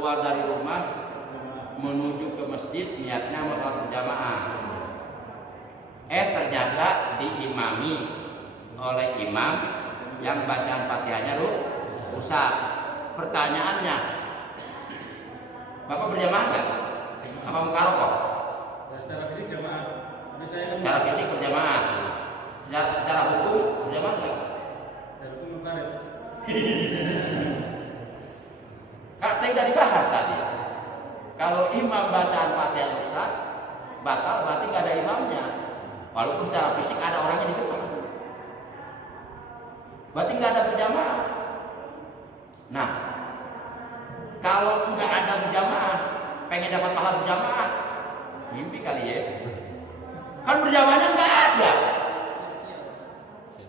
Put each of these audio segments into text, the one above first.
keluar dari rumah menuju ke masjid, niatnya mau sholat berjamaah. Ternyata diimami oleh imam yang bacaan Fatihahnya rusak. Pertanyaannya, Bapak berjamaah nggak? Apa mukarokok? Secara fisik jamaah. Secara fisik berjamaah. Secara hukum berjamaah nggak? Secara hukum mukarib. Tadi udah dibahas tadi. Kalau imam bacaan Fatihah rusak, batal berarti nggak ada imamnya. Walaupun secara fisik ada orangnya di depan, berarti nggak ada berjamaah. Nah, kalau nggak ada berjamaah, pengen dapat pahala berjamaah, mimpi kali ya. Kan berjamaahnya nggak ada.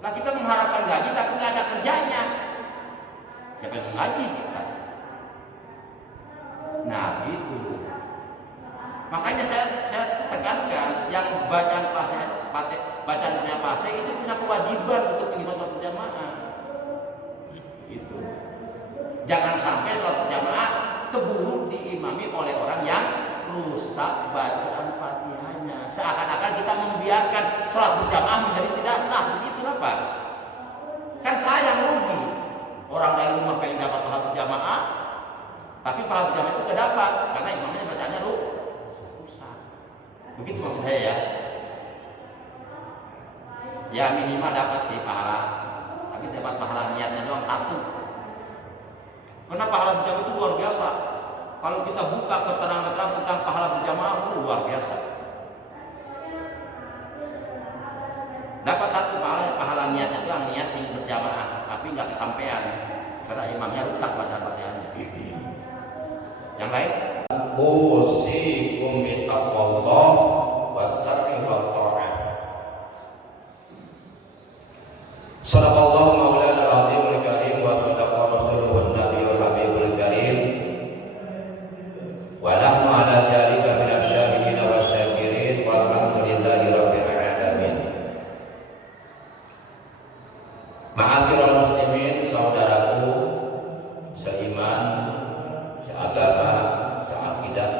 Nah, kita mengharapkan gaji tapi nggak ada kerjanya. Siapa yang mengaji kita? Nah, gitu. Makanya saya tekankan yang bacaan punya fase itu punya kewajiban untuk mengikuti sholat berjamaah. Gitu. Jangan sampai sholat berjamaah keburu diimami oleh orang yang rusak bacaan Fatihahnya. Seakan-akan kita membiarkan sholat berjamaah menjadi tidak sah. Begitu apa? Kan sayang rugi. Orang dari rumah pengen dapat pahala berjamaah, tapi pahala berjamaah itu tidak dapat karena imamnya bacaannya rusak. Begitu maksud saya ya. Ya minimal dapat sih pahala, tapi dapat pahala niatnya doang satu. Karena pahala berjamaah itu luar biasa. Kalau kita buka keterangan-keterangan tentang pahala berjamaah itu luar biasa. Dapat satu pahala niatnya doang, niat ingin berjamaah, tapi nggak kesampaian karena imamnya rusak bacaan-bacaannya. Yang lain? Usikum bittaqwallah was-sam'i wat-tha'ah. Shadaqallahu maulana al-azimul karim wa sadaqa rasuluhun nabiyul habibul karim. Wa nahnu ala dzalika minasy syahirin wasyakirin walhamdulillahi rabbil alamin. Ma'asyiral muslimin, saudaraku seiman, seagama, seakidah,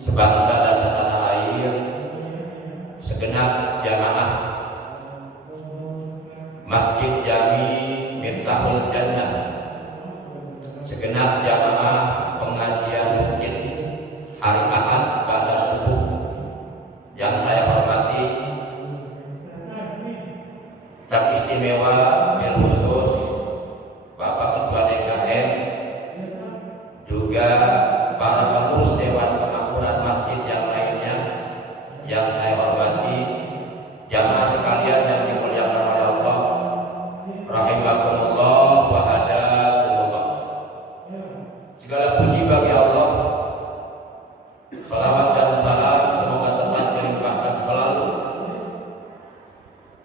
sebangsa dan setanah air, segenap jamaah Masjid Jami Miftahul Jannah, segenap jamaah pengajian masjid hari Ahad pada subuh yang saya hormati, teristimewa yang khusus Bapak Ketua DKM, juga para pengurus Dewan Kemakmuran Masjid yang lainnya yang saya hormati, jamaah sekalian yang dimuliakan oleh Allah, rahimakumullah wa hadakumullah. Segala puji bagi Allah, salawat dan salam semoga tetap dilimpahkan selalu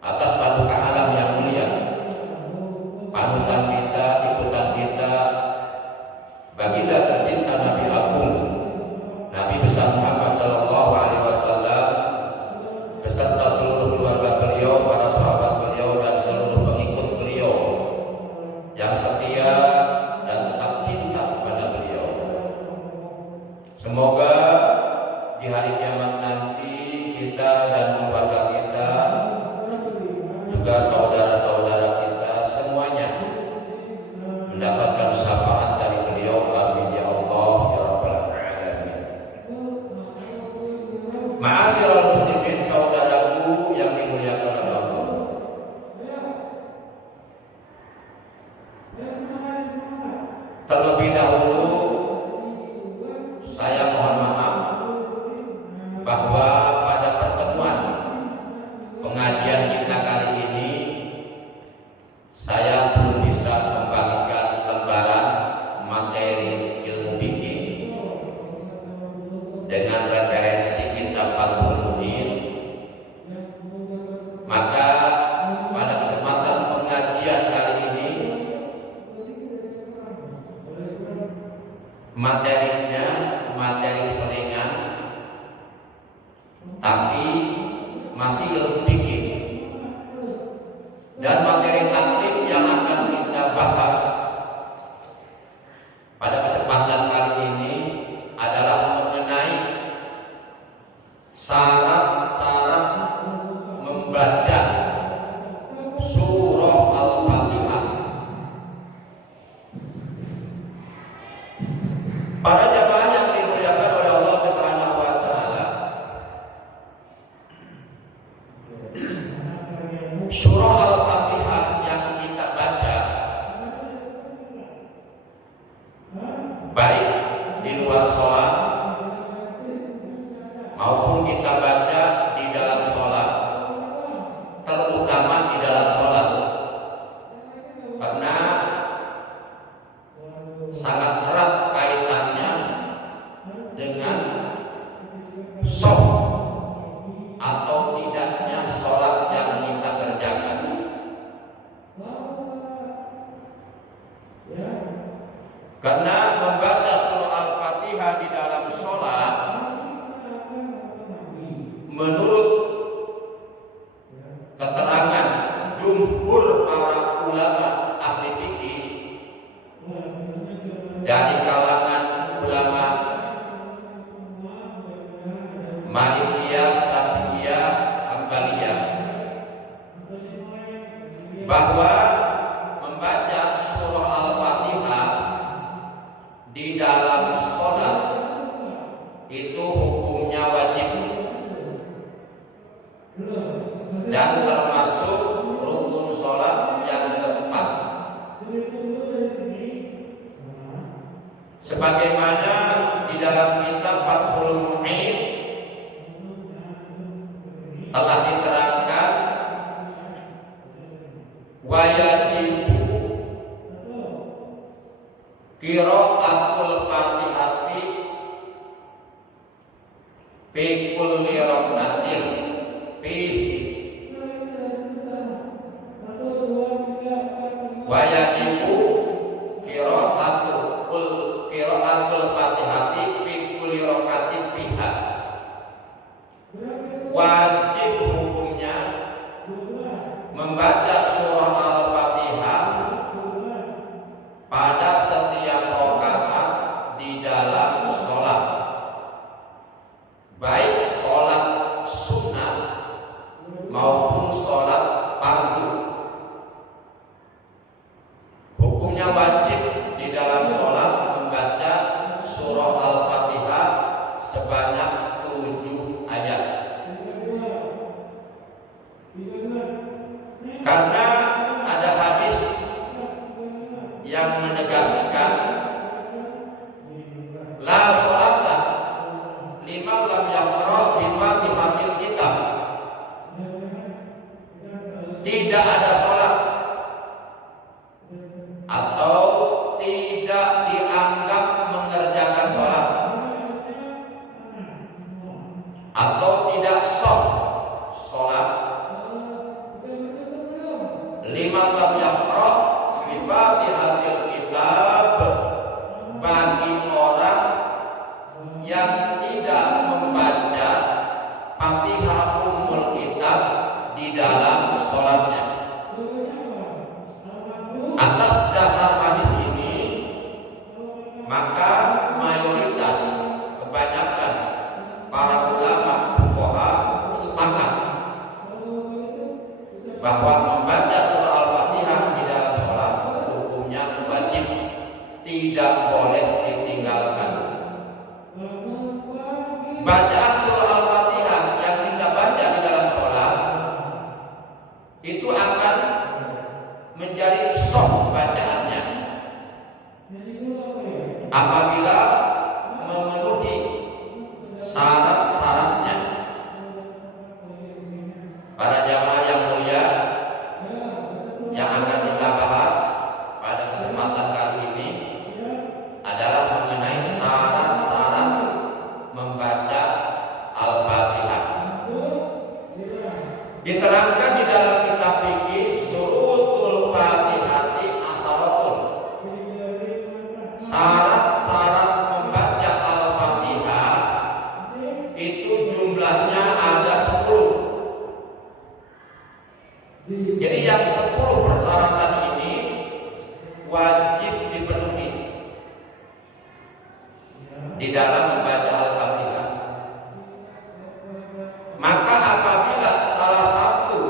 atas paduka alam yang mulia, panutan kita, ikutan kita, baginda tercinta Nabi Agung, Nabi besar Muhammad Sallallahu Alaihi Wasallam, beserta seluruh keluarga beliau, para sahabat beliau, dan seluruh pengikut beliau yang setia dan tetap cinta kepada beliau. Semoga di hari kiamat nanti kita dan keluarga kita, juga saudara-saudara kita semuanya mendapatkan syafaat dari beliau. Amin ya Allah ya Rabbal alamin. Ma'asyiral muslimin, saudaraku yang dimuliakan oleh Allah, terlebih dahulu saya mohon maaf bahwa pada pertemuan pengajian kita kali ini saya belum bisa membagikan lembaran materi ilmu fikih dengan referensi kitab Fathul Mu'in. Maka pada kesempatan pengajian kali ini materinya materi selingan, tapi masih ilmu fikih, dan materi taklim yang akan kita bahas pada kesempatan kali Para jamaah yang dimuliakan oleh Allah Subhanahu wa taala, surah Al-Fatihah yang kita baca baik di luar sholat maupun kita baca di dalam sholat, terutama di dalam sholat, karena sangat erat kaitannya dengan sah atau tidaknya sholat yang kita kerjakan. Karena membaca surah Al-Fatihah di dalam sholat, menurut keterangan jumhur para ulama ahli fikih dari kalangan ulama Malikiyah, Syafi'iyah, Hambaliyah, bahwa membaca surah Al-Fatihah di dalam sholat itu hukumnya wajib dan termasuk rukun sholat yang keempat, sebagaimana di dalam kitab Fathul Mu'in telah diterangkan, wa yajibu qiraatul Fatihati fi kulli rak'atin fihi wa yajibu qiraatul Fatihati fi kulli rak'atin fiha. Wajib hukumnya membaca surah Al-Fatihah pada setiap rakaat di dalam sholat, baik sholat sunnah maupun sholat fardu. Hukumnya wajib di dalam sholat membaca surah Al-Fatihah sebanyak 7 ayat. Karena ada hadis yang menegaskan la sholata liman lam yaqra bi Fatihatil kitab, tidak ada sholat atau tidak dianggap mengerjakan sholat atau tidak sah sholat liman lam yaqra bi Fatihatil kitab, bagi orang yang tidak membaca Fatihah Ummul Kitab di dalam sholatnya. Atas dasar hadis ini, maka mayoritas, kebanyakan para ulama fuqaha sepakat bahwa membaca surah Al-Fatihah di dalam sholat hukumnya wajib, tidak boleh ditinggalkan. Bacaan surah Al-Fatihah yang kita baca di dalam sholat itu akan menjadi sah bacaannya apabila memenuhi syarat-syaratnya. Para jamaah yang mulia, yang akan kita bahas pada kesempatan kali ini adalah mengenai syarat-syarat membaca Al-Fatihah. Diterangkan di dalam kitab fikih Surutul Fatihati Asharatun, syarat-syarat membaca Al-Fatihah itu jumlahnya ada 10. Jadi yang 10 persyaratan ini wajib dipenuhi di dalam membaca Al-Fatihah. Maka apabila salah satu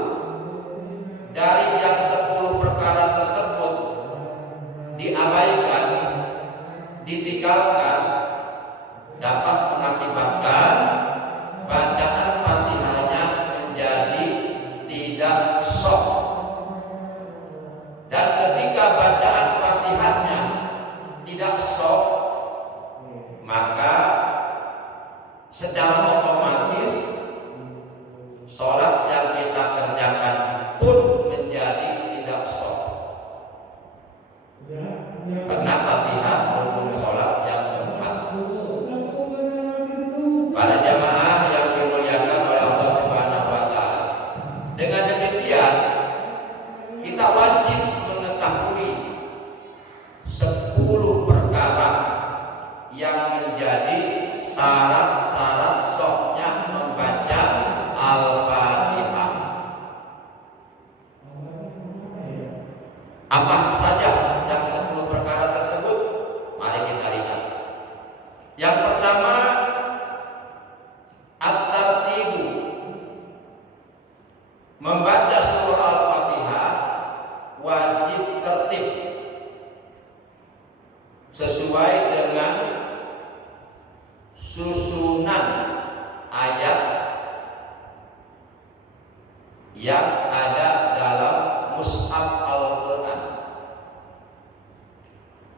dari yang 10 perkara tersebut diabaikan, ditinggalkan, ditinggalkan dapat mengakibatkan bacaan Fatihahnya menjadi tidak sah. Dan ketika bacaan Fatihahnya tidak sah, maka secara otomatis sholat yang kita kerjakan pun menjadi tidak sah. Karena Fatihah rukun sholat yang keempat. Para jamaah yang dimuliakan oleh Allah Subhanahu wa Ta'ala, dengan demikian kita wajib mengetahui 10 perkara yang menjadi syarat-syarat sahnya membaca Al-Fatihah. Apa saja yang 10 perkara tersebut? Mari kita lihat. Yang pertama, at-tartibu. Membaca surah Al-Fatihah wajib tertib sesuai dengan susunan ayat yang ada dalam mushaf Al-Quran.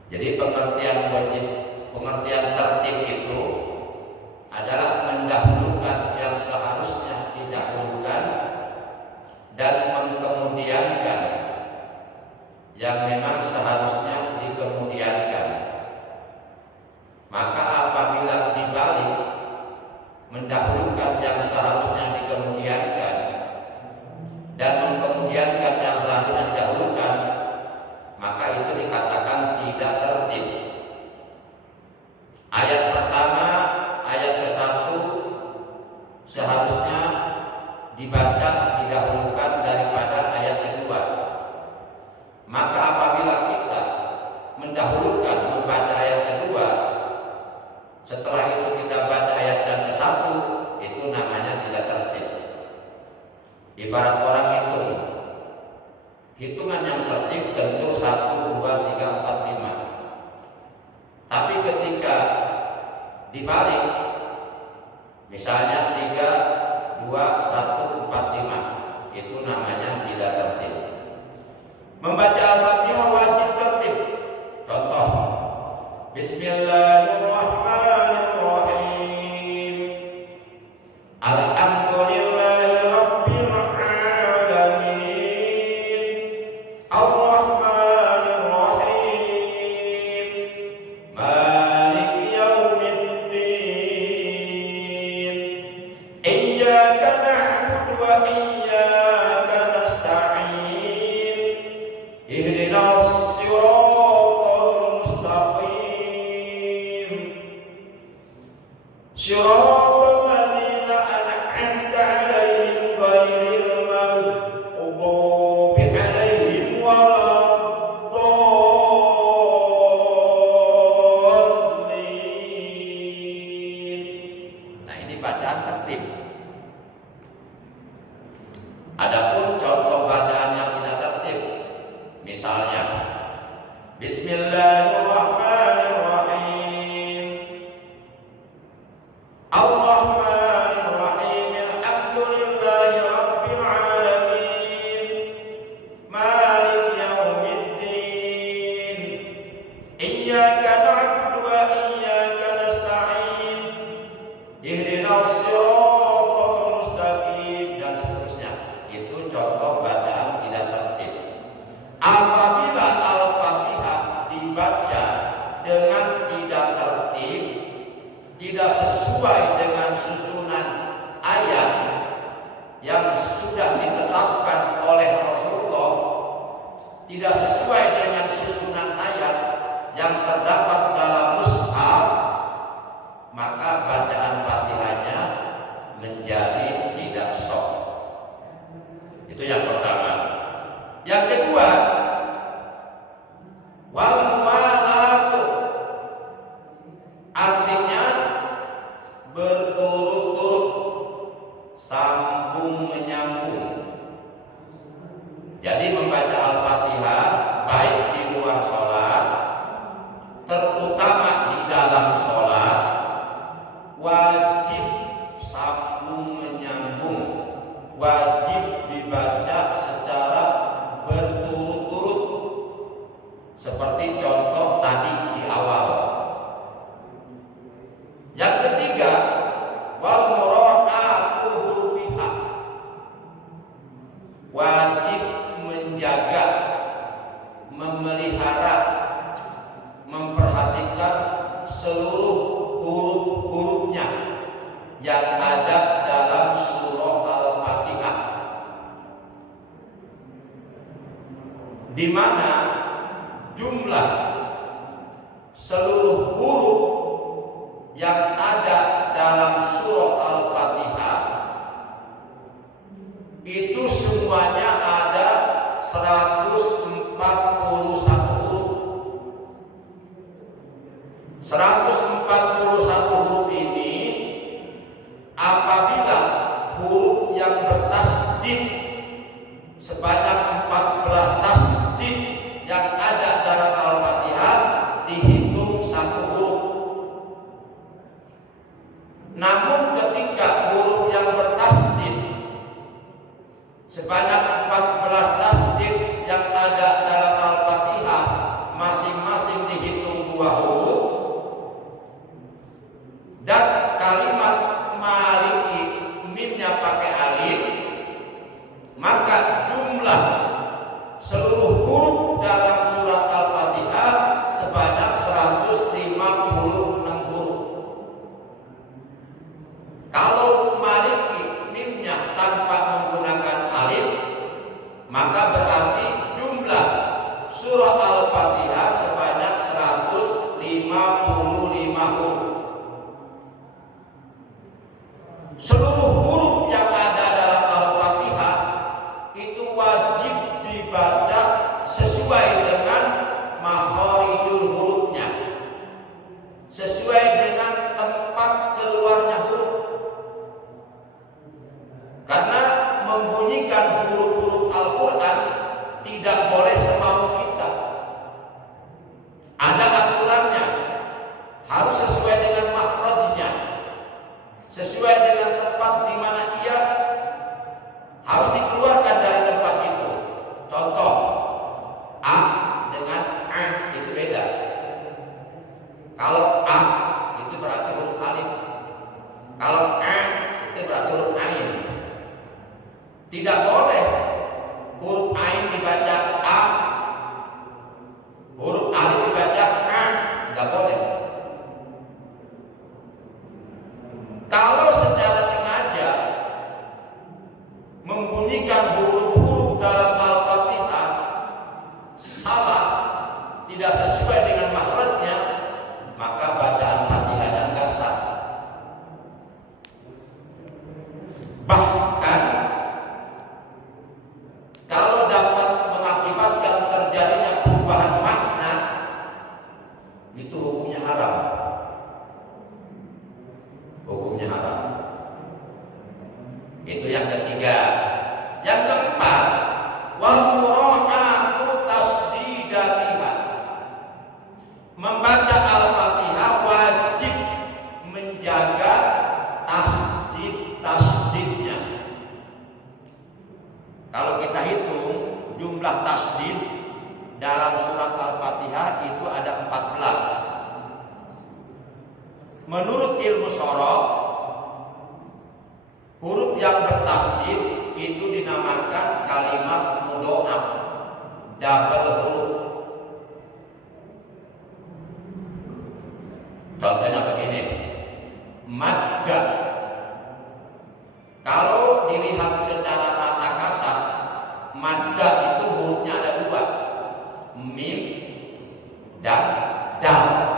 Jadi pengertian tertib itu adalah mendahulukan yang seharusnya didahulukan dan mengkemudiankan yang memang seharusnya dikemudiankan. Maka apabila dibalik, mendahulukan yang seharusnya dikemudiankan dan mengkemudiankan yang seharusnya didahulukan, maka itu dikatakan tidak tertib. Ayat pertama, ayat ke-1 seharusnya dibaca didahulukan daripada ayat kedua. Maka apabila kita mendahulukan membaca ayat kedua, setelah itu kita baca ayat yang ke-1, itu namanya tidak tertib. Ibarat orang hitung, hitungan yang tertib tentu 1, 2, 3, 4, 5. Tapi ketika dibalik, misalnya 3, 2, 1, 4, 5, itu namanya tidak tertib. Membaca Al-Fatihah wajib tertib. Contoh, Bismillahirrahmanirrahim. Alhamdulillahi Rabbil Alamin. Ar-Rahmanir-Rahim. Maliki Yaumiddin. Iyyaka na'budu wa iyyaka nasta'in. Ihdinas siratal mustaqim. Siratal ladzina an'amta 'alaihim ghairil maghdubi 'alaihim waladdallin. Nah, ini bacaan tertib. Adapun contoh bacaan yang tidak tertib, misalnya Bismillahirrahmanirrahim. Ar-Rahmanir-Rahim. Alhamdulillahi Rabbil Alamin. Maliki Yaumiddin. Iyyaka na'budu wa iyyaka nasta'in. Ihdinas siratal mustaqim, dan seterusnya. Itu contoh bacaan tidak tertib. Apabila Al-Fatihah dibaca dengan tidak tertib, tidak sesuai dengan susunan ayat yang sudah ditetapkan oleh Rasulullah, tidak sesuai dengan susunan ayat yang terdapat dalam mushaf, maka bacaan Fatihahnya menjadi tidak sah. Itu yang pertama. Yang kedua, wal muwalatu, artinya berturut-turut, sambung menyambung. Jadi membaca Al-Fatihah baik di luar sholat, terutama di yang ada dalam surah Al-Fatihah, di mana jumlah seluruh huruf yang ada dalam surah Al-Fatihah itu semuanya ada 141 huruf. 141 huruf ini apabila huruf yang bertasdid sebanyak 14 tasdid yang ada dalam Al-Fatihah dihitung satu huruf. Namun ketika huruf yang bertasdid sebanyak 14 tasdid yang ada dalam Al-Fatihah masing-masing dihitung 2 huruf, dan kalimat maliki mimnya pakai alif, maka jumlah seluruh huruf dalam surat Al-Fatihah sebanyak 156 huruf. Kalau maliki mimnya tanpa menggunakan alif, maka berarti jumlah surah Al-Fatihah sebanyak 155 huruf. Seluruh huruf yang ada dalam Al-Fatihah itu wajib dibaca sesuai dengan makharijul hurufnya, sesuai dengan tempat keluarnya huruf. Karena membunyikan huruf-huruf Al-Quran tidak boleh semau kita. Ada aturannya, harus sesuai dengan makhrajnya, sesuai dengan tempat di mana ia harus dikeluarkan dari tempat itu. Contoh, A dengan A itu beda. Kalau A itu berarti huruf alif, kalau A itu berarti huruf ain. Tidak boleh huruf ain dibaca A, huruf alif dibaca A, tidak boleh. Kalau secara sengaja membunyikan huruf-huruf dalam Al-Fatihah salah, tidak sesuai dengan makhrajnya, maka bacaan Fatihahnya enggak sah. Bahkan kalau dapat mengakibatkan terjadinya perubahan makna, itu hukumnya haram. Hukumnya haram. Itu yang ketiga. Yang keempat, wal mura'atu tasdidatiha. Membaca Al-Fatihah wajib menjaga tasdid-tasdidnya. Kalau kita hitung jumlah tasdid dalam surat Al-Fatihah itu ada 14. Menurut ilmu shoroh, huruf yang bertasdid itu dinamakan kalimat mudho'af, double huruf. Contohnya begini, madda. Kalau dilihat secara mata kasar, madda itu hurufnya ada 2, mim dan dal.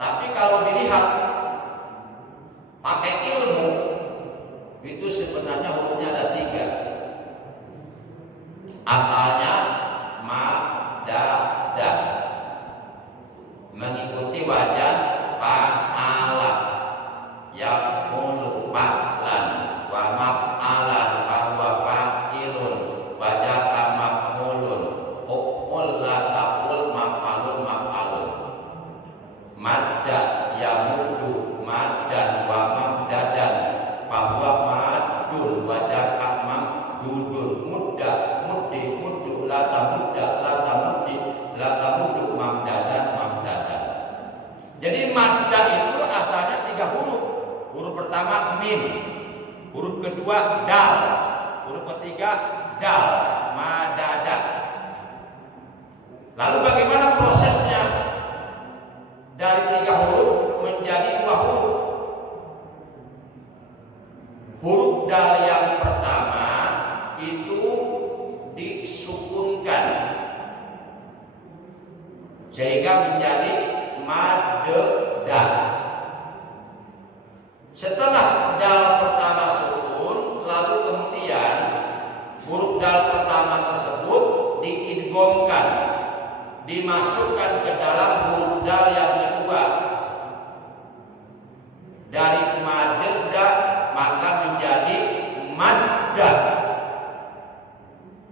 Tapi kalau dilihat pakai ilmu, itu sebenarnya hurufnya ada 3. Asalnya ma, da, da, mengikuti wajan fa'ala, yaqulu fa'lan, wa maf'alan bahwa fa'ilun, wajaka maf'ulun, uqul la taqul maf'alun maf'alun. Madda yamuddu maddan wa mamdadan bahwa madun wajaka mamdudun, mudda muddi muddu la tamudda la tamuddi la tamuddu mamdadan mamdadan. Jadi madda itu asalnya 3 huruf. Huruf pertama mim, huruf kedua dal, huruf ketiga dal, madada. Lalu bagaimana prosesnya dari 3 huruf menjadi 2 huruf? dal. Setelah dal pertama sukun, lalu kemudian huruf dal pertama tersebut diidghamkan, dimasukkan ke dalam huruf dal yang kedua. Dari madda maka menjadi madda.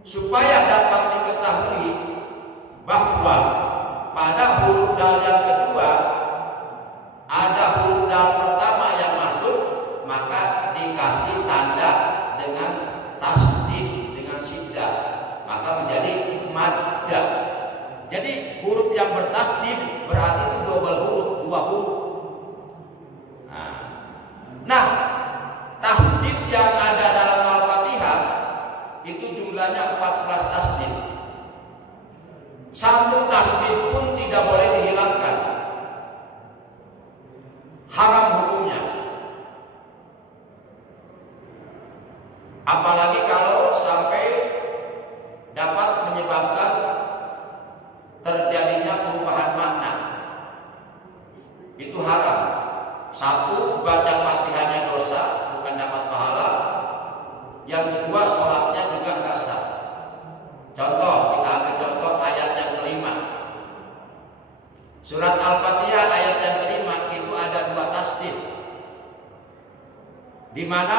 Supaya dapat diketahui bahwa pada huruf dal yang kedua ada huruf dal pertama yang masuk, maka dikasih tanda dengan tasdid, dengan syiddah, maka menjadi madda. Jadi huruf yang bertasdid berarti itu double huruf, dua huruf. Nah, tasdid yang ada dalam Al-Fatihah itu jumlahnya 14 tasdid. Satu tasdid pun tidak boleh dihilangkan. Haram hukumnya. Apalagi kalau sampai dapat menyebabkan terjadinya perubahan makna. Itu haram. Satu, baca Fatihahnya dosa, bukan dapat pahala. Yang kedua, sholatnya juga nggak sah. Contoh, kita ambil contoh ayat yang kelima. Surat Al-Fatihah ayat yang kelima itu ada dua tasdid, di mana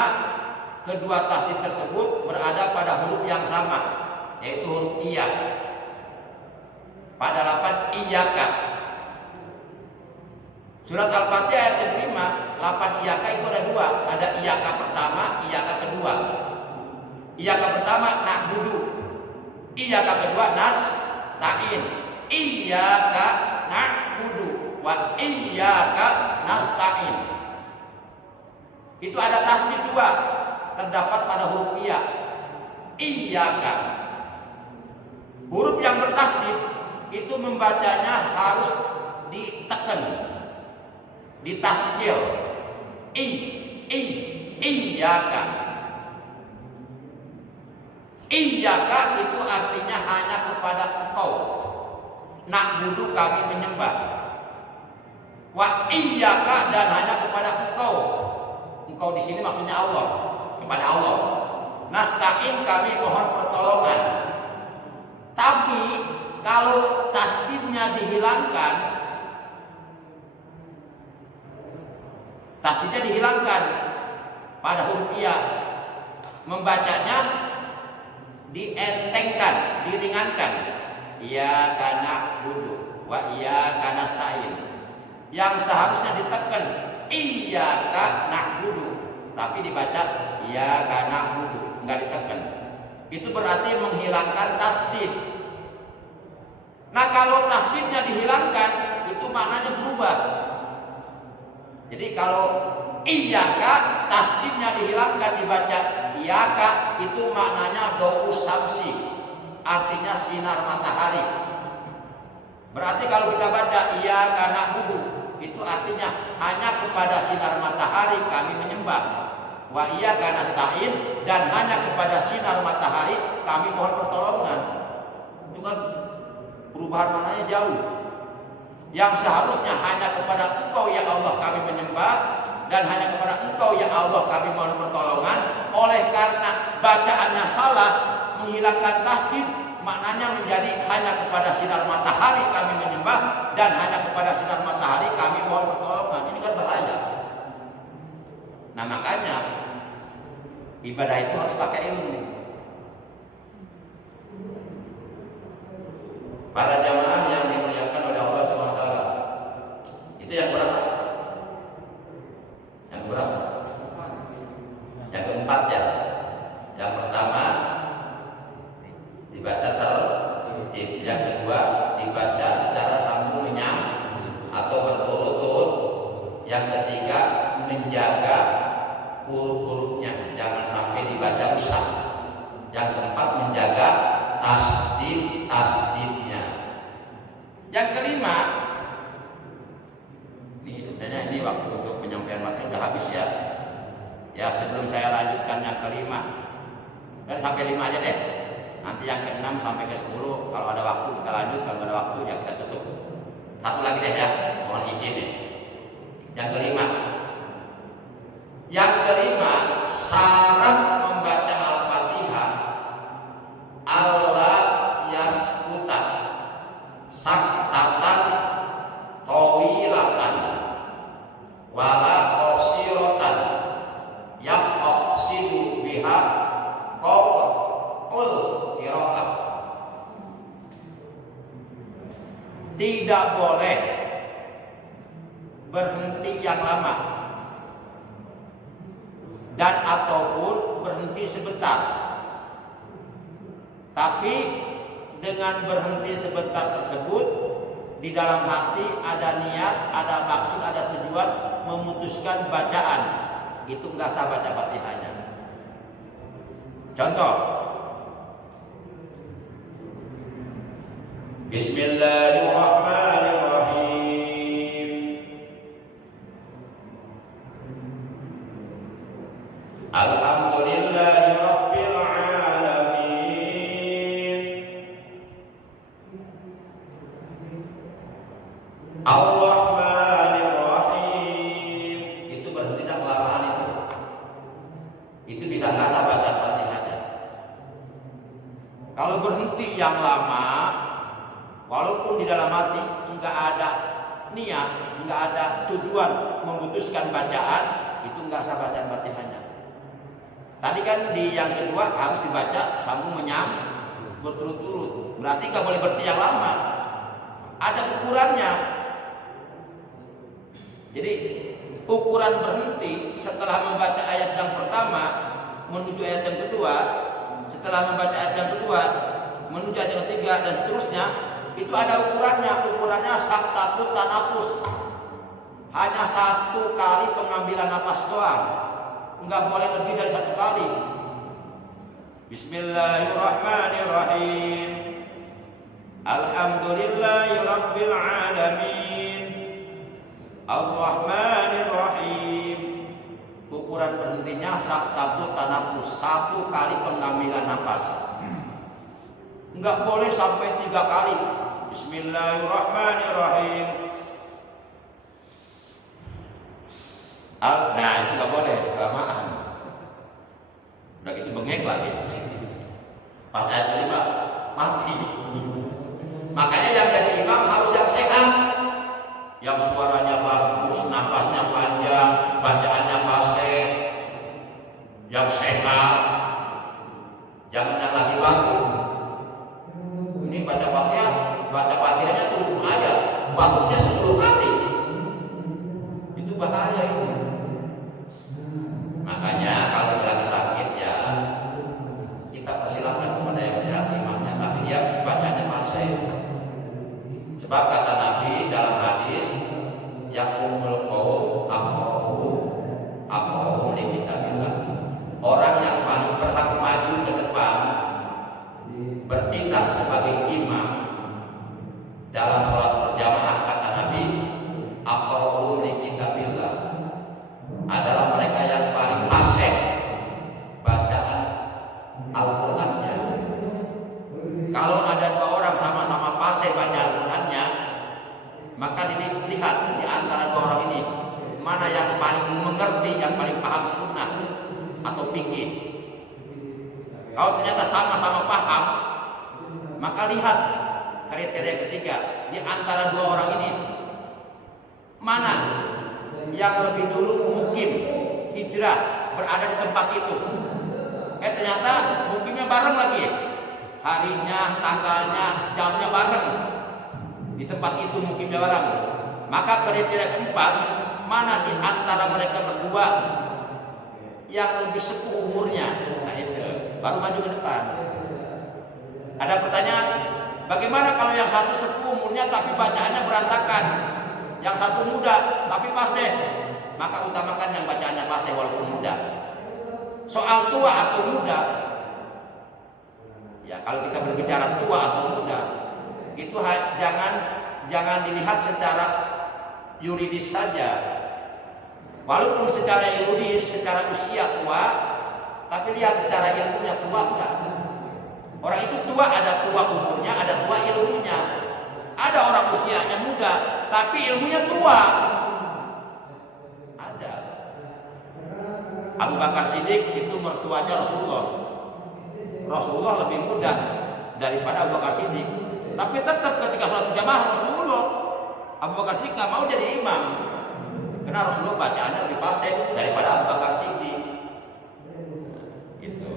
kedua tasdid tersebut berada pada huruf yang sama, yaitu huruf iya. Pada lafaz iyyaka. Surat Al-Fatihah ayat yang kelima, lafaz iyyaka itu ada dua, ada iyyaka pertama, iyyaka kedua. Iyyaka pertama na'budu, iyyaka kedua nasta'in. Iyyaka na'budu wa iyyaka nasta'in. Itu ada tasdid dua, terdapat pada huruf iya. Iyyaka. Huruf yang bertasdid itu membacanya harus ditekan, ditaskil. Iyyaka. Iyyaka itu artinya hanya kepada engkau. Na'budu kami menyembah. Wa iyyaka dan hanya kepada engkau. Engkau di sini maksudnya Allah, kepada Allah. Nasta'in kami mohon pertolongan. Tapi kalau tasdidnya dihilangkan, pada huruf iya, membacanya dientengkan, diringankan. Iyyaka na'budu wa iyyaka nasta'in. Yang seharusnya ditekan iyyaka na'budu, tapi dibaca iyyaka na'budu, enggak ditekan. Itu berarti menghilangkan tasdid. Nah, kalau tasdidnya dihilangkan, itu maknanya berubah. Jadi kalau iyyaka tasdidnya dihilangkan dibaca iyyaka, itu maknanya dawu syamsi, artinya sinar matahari. Berarti kalau kita baca iyyaka na'budu, itu artinya hanya kepada sinar matahari kami menyembah. Wa iyyaka nasta'in, dan hanya kepada sinar matahari kami mohon pertolongan. Itu kan perubahan maknanya jauh. Yang seharusnya hanya kepada engkau ya Allah kami menyembah, dan hanya kepada engkau ya Allah kami mohon pertolongan. Oleh karena bacaannya salah, menghilangkan tasdid, maknanya menjadi hanya kepada sinar matahari kami menyembah, dan hanya kepada sinar matahari kami mohon pertolongan. Ini kan bahaya. Nah, makanya ibadah itu harus pakai ilmu. Para jamaah yang dimuliakan oleh Allah SWT, itu yang berapa? Yang berapa? Yang keempat ya. Yang pertama dibaca tertib, yang kedua dibaca secara sambung menyam atau berturut-turut, yang ketiga menjaga huruf-hurufnya, jangan sampai dibaca rusak, yang keempat menjaga tasdidnya, yang kelima ini sebenarnya ini waktu untuk penyampaian materi udah habis ya. Ya, sebelum saya lanjutkan yang kelima, dan sampai 5 aja deh. Nanti yang ke-6 sampai ke-10 kalau ada waktu kita lanjut, kalau ada waktu ya kita tutup. Satu lagi deh ya, mohon izin nih. Yang kelima. Yang kelima, syarat membaca Al-Fatihah Allah yaskuta saktatan tawilatan wala qasiratan yaqsidu biha qawul qiraah. Tidak boleh berhenti yang lama dan ataupun berhenti sebentar. Tapi dengan berhenti sebentar tersebut di dalam hati ada niat, ada maksud, ada tujuan memutuskan bacaan, itu enggak sah baca Fatihahnya. Contoh, Bismillahirrahmanirrahim. Alhamdulillahi rabbil alamin. Ar-Rahmanir-Rahim. Itu berhentinya kelamaan itu. Itu bisa nggak sah baca Fatihahnya. Kalau berhenti yang lama, walaupun di dalam hati nggak ada niat, nggak ada tujuan memutuskan bacaan, itu nggak sah bacaan Fatihahnya. Tadi kan di yang kedua harus dibaca sambung menyambung berturut-turut. Berarti nggak boleh berhenti yang lama. Ada ukurannya. Jadi ukuran berhenti setelah membaca ayat yang pertama menuju ayat yang kedua, setelah membaca ayat yang kedua menuju ayat yang ketiga dan seterusnya, itu ada ukurannya. Ukurannya saktatut tanafus. Hanya 1 kali pengambilan napas doang. Enggak boleh lebih dari 1 kali. Bismillahirrahmanirrahim. Alhamdulillahi rabbil alamin. Ar-Rahmanir-Rahim. Ukuran berhentinya saktatut tanafus, 1 kali pengambilan napas. Enggak boleh sampai 3 kali. Bismillahirrahmanirrahim. Nah itu enggak boleh, kelamaan. Udah gitu bengek lagi. Pas ayat 5 mati. Makanya yang jadi imam harus yang sehat, yang suaranya bagus, napasnya panjang, bacaannya fasih, yang sehat, jangan yang lagi batuk. Ini baca Fatihahnya 7 ayat, batuknya 10 kali. Itu bahaya itu. Makanya kalau kita lagi sakit ya kita persilakan kepada yang sehat imamnya, tapi dia bacanya fasih. Sebab kata Nabi dalam hadis, yaqumul qaum aqra'uhum li kitabillah. Orang yang paling berhak maju ke depan bertindak sebagai imam dalam sholat berjamaah, kata Nabi, aqra'uhum li kitabillah, adalah mereka yang paling fasih bacaan Al-Qur'annya. Kalau ada 2 orang sama-sama fasih baca Al-Qur'annya, maka dilihat di antara 2 orang ini mana yang paling mengerti, yang paling paham sunnah atau fikih. Kalau ternyata sama-sama paham, maka lihat kriteria ketiga di antara 2 orang ini mana yang lebih dulu mukim hijrah berada di tempat itu. Ternyata mukimnya bareng lagi, harinya, tanggalnya, jamnya bareng, di tempat itu mukimnya bareng. Maka kriteria keempat, mana di antara mereka berdua yang lebih sepuh umurnya. Nah itu baru maju ke depan. Ada pertanyaan, bagaimana kalau yang satu sepuh umurnya tapi bacaannya berantakan, yang satu muda tapi fasih? Maka utamakan yang bacaannya fasih walaupun muda. Soal tua atau muda, ya kalau kita berbicara tua atau muda, itu jangan dilihat secara yuridis saja. Walaupun secara yuridis, secara usia tua, tapi lihat secara ilmunya tua enggak. Orang itu tua, ada tua umurnya, ada tua ilmunya. Ada orang usianya muda, tapi ilmunya tua. Ada. Abu Bakar Siddiq itu mertuanya Rasulullah. Rasulullah lebih muda daripada Abu Bakar Siddiq. Tapi tetap ketika sholat jamaah Rasulullah, Abu Bakar Siddiq nggak mau jadi imam. Karena Rasulullah bacaannya lebih fasih daripada Abu Bakar Siddiq. Gitu.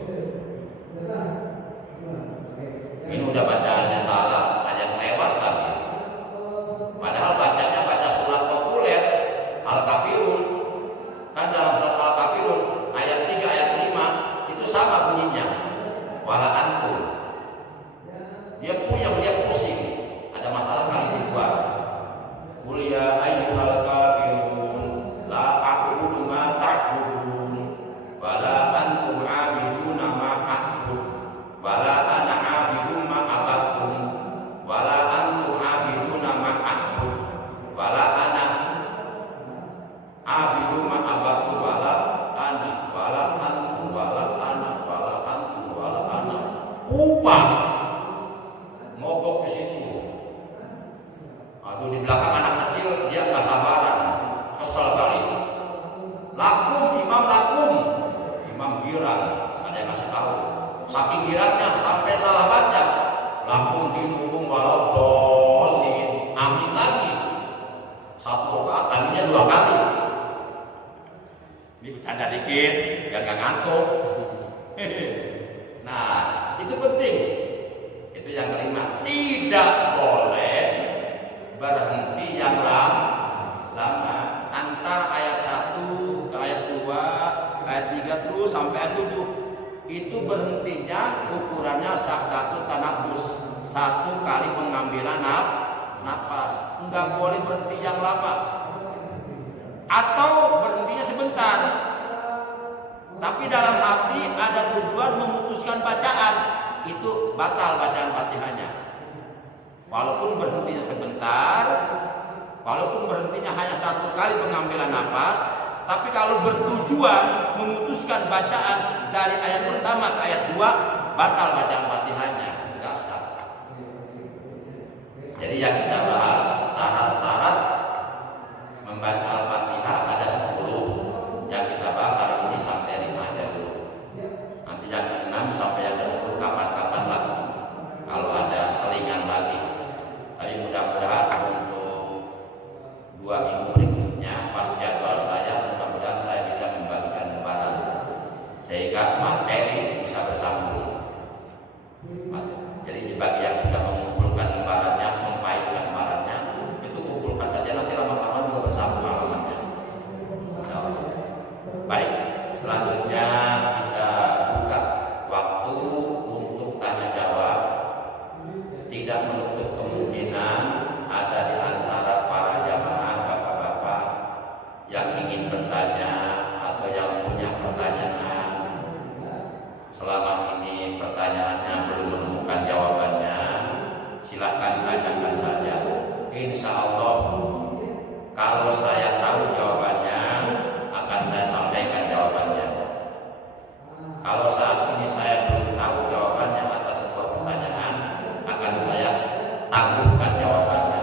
Ini udah bacaannya salah, ada yang lewat lagi. Padahal bacanya baca surat populer Al-Kafirun. Kan dalam surat Al-Kafirun ayat 3 ayat 5 itu sama bunyinya. Wala antum. Dia puyeng, dia pusing. Ada masalah kali dibuat. Qul ya ayyuhal kafirun la a'budu ma ta'budun wala antum 'abiduna ma a'bud wala ana 'abidun ma abadtum wala antum 'abiduna ma a'bud wala ana 'abidun ma abadtum wala ana wala antum wala ana wala antum wala ana. Ubah mogok di situ. Aduh, di belakang anak kecil dia nggak sabaran, kesel kali. Lakum, imam lakum, imam girang, ada yang kasih tahu. Saking girangnya sampai salah baca. Lakum dinukum walau dolin, amin lagi. Satu rakaat, aminnya 2 kali. Ini bercanda dikit, biar nggak ngantuk. Nah, itu penting. Itu yang kelima, tidak boleh berhenti yang lama antara ayat 1 ke ayat 2, ayat 3 terus sampai ayat 7. Itu berhentinya ukurannya sakatut tanabus, 1 kali pengambilan nafas. Enggak boleh berhenti yang lama. Atau berhentinya sebentar. Tapi dalam hati ada tujuan memutuskan bacaan. Itu batal bacaan Fatihahnya. Walaupun berhentinya sebentar, walaupun berhentinya hanya 1 kali pengambilan nafas, tapi kalau bertujuan memutuskan bacaan dari ayat pertama ke ayat 2, batal bacaan Fatihahnya, enggak sah. Jadi yang kita bahas syarat-syarat membaca Al-Fatihah ada 10. Yang kita bahas hari ini sampai 5 aja dulu. Nanti yang ke-6 sampai yang ke-10 kapan-kapan lah. Kalau ada selingan lagi. Tapi mudah-mudahan untuk 2 minggu berikutnya pas jadwal saya, mudah-mudahan saya bisa membagikan lembaran sehingga materi bisa bersambung. Jadi bagi yang sudah mengumpulkan lembarannya, mempahitkan lembarannya, itu kumpulkan saja, nanti lama-lama juga bersambung alamatnya. Insyaallah. Baik, selanjutnya kita buka waktu untuk tanya jawab. Tidak menutup kemungkinan ada di antara para jamaah bapak-bapak yang ingin bertanya atau yang punya pertanyaan. Selama ini pertanyaannya belum menemukan jawabannya, silahkan tanyakan saja. Insya Allah kalau saya tahu jawabannya akan saya sampaikan jawabannya. Kalau saat ini saya belum tahu jawabannya atas sebuah pertanyaan, akan saya tangguhkan jawabannya.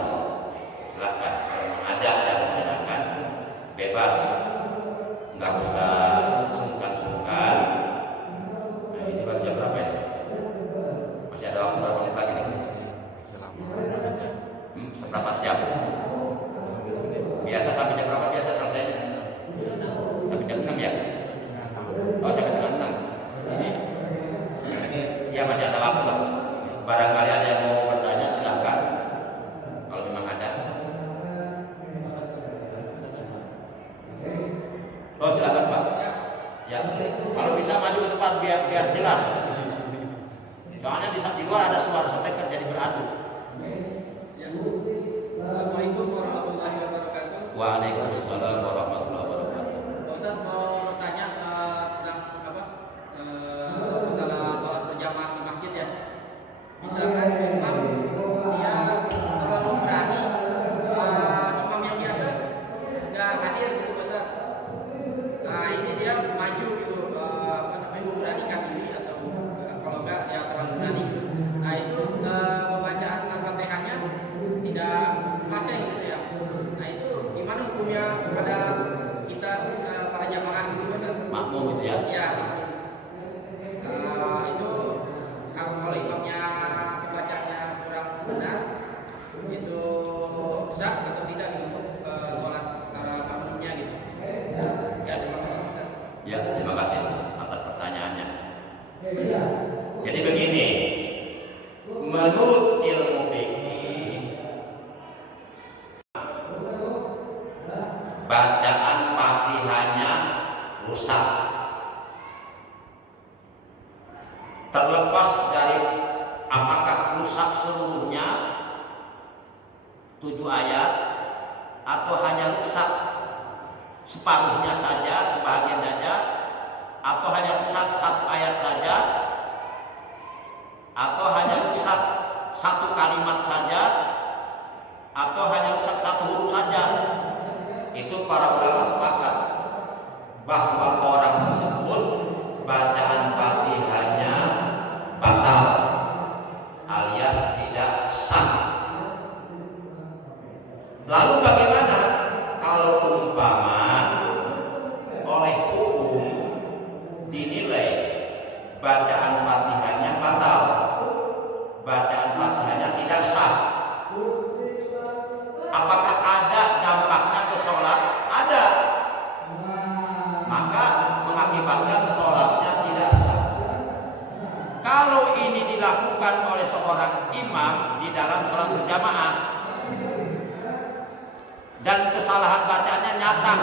Silakan kalau ada yang menanyakan, bebas, nggak usah sungkan-sungkan. Nah, ini baru jam berapa ini? Masih ada waktu berapa menit lagi nih? Seberapa jam? Biasa sampai jam berapa biasa selesainya? Sampai jam 6 ya? Oh, sampai jam 6. Ini ya masih ada waktu lah. Barangkali ada yang mau bertanya, silakan. Kalau memang ada. Oh, silakan Pak. Ya. Kalau bisa maju ke depan biar jelas. Soalnya di luar ada suara speaker jadi beradu. Ya. Assalamualaikum warahmatullahi wabarakatuh. Waalaikumsalam warahmatullahi wabarakatuh. Pak Ustaz mau bertanya tentang apa? Masalah sholat berjamaah di masjid ya. Misalkan imam dia terlalu berani, imam yang biasa nggak hadir gitu Pak Ustaz. Nah ini dia maju gitu, memberanikan diri atau kalau enggak ya terlalu berani gitu. Nah itu pembacaan Al-Fatihahnya tidak fasih gitu ya. Nah itu gimana hukumnya kepada makmum gitu ya. Ya, itu kalau imamnya bacanya kurang benar, itu sah atau tidak gitu untuk sholat makmumnya gitu. Ya, terima kasih Ustaz. Ya, terima kasih atas pertanyaannya. Jadi begini, menurut ilmu fikih, bacaan Fatihahnya rusak. Terlepas dari apakah rusak seluruhnya 7 ayat atau hanya rusak separuhnya saja, sebagian saja, atau hanya rusak 1 ayat saja, atau hanya rusak 1 kalimat saja, atau hanya rusak 1 huruf saja. Itu para ulama sepakat bahwa orang tersebut bacaan Fatihahnya batal alias tidak sah. Lalu bagaimana kalau umpama oleh hukum dinilai bacaan Fatihahnya batal, bacaan Fatihahnya tidak sah? Apakah ada dampaknya ke sholat? Ada. Maka mengakibatkan sholatnya tidak sah. Kalau ini dilakukan oleh seorang imam di dalam sholat berjamaah dan kesalahan bacaannya nyata